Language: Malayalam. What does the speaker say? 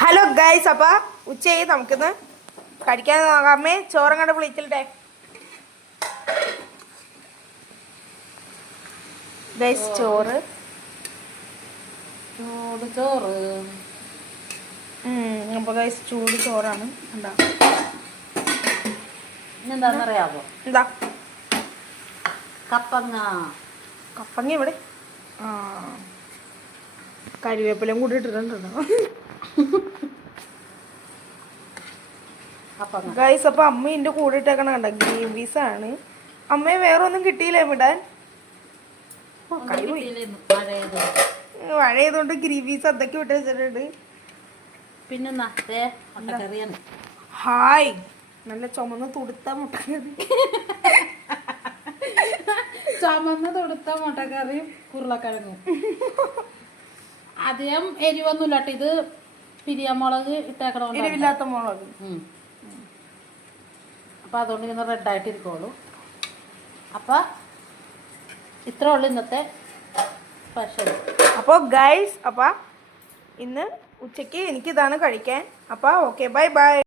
ഹലോ ഗൈസ്, അപ്പം ഉച്ചയായി നമുക്കിന്ന് കഴിക്കാൻ നോക്കാം. അമ്മേ ചോറും കണ്ട് വിളിച്ചിട്ടെ ഗൈസ്. ചോറ് അപ്പൊ ഗൈസ് ചൂട് ചോറാണ്. എന്താന്നറിയാവോ? എന്താ കപ്പങ്ങ ഇവിടെ കരിവേപ്പിലയും കൂടി ഇട്ടിട്ടുണ്ടോ ഗൈസ്? അപ്പൊ അമ്മ ഇതിന്റെ കൂടെ ഇട്ടേക്കണ കണ്ട ഗ്രീൻ പീസ് ആണ്. അമ്മയെ വേറെ ഒന്നും കിട്ടിയില്ലേ വിടാൻ? മഴയതുകൊണ്ട് ഗ്രീൻ പീസ് അതൊക്കെ വിട്ട് വെച്ചിട്ടുണ്ട്. പിന്നെ ഹായ്, നല്ല ചുമന്ന് തുടുത്ത മുട്ടക്കറി. ചുമന്ന് തൊടുത്ത മുട്ടക്കറിയും ഉരുളക്കിഴങ്ങും. അധികം എരിവൊന്നുമില്ല കേട്ടോ. ഇത് പിരിയാമുളക് ഇട്ടേക്കണോ? എരിവില്ലാത്ത മുളക്. അപ്പൊ അതുകൊണ്ട് ഇങ്ങനെ റെഡായിട്ട് ഇരിക്കുള്ളൂ. അപ്പൊ ഇത്ര ഉള്ളു ഇന്നത്തെ സ്പെഷ്യൽ. അപ്പോൾ ഗൈസ്, അപ്പൊ ഇന്ന് ഉച്ചയ്ക്ക് എനിക്കിതാണ് കഴിക്കാൻ. അപ്പോൾ ഓക്കെ, ബൈ ബൈ.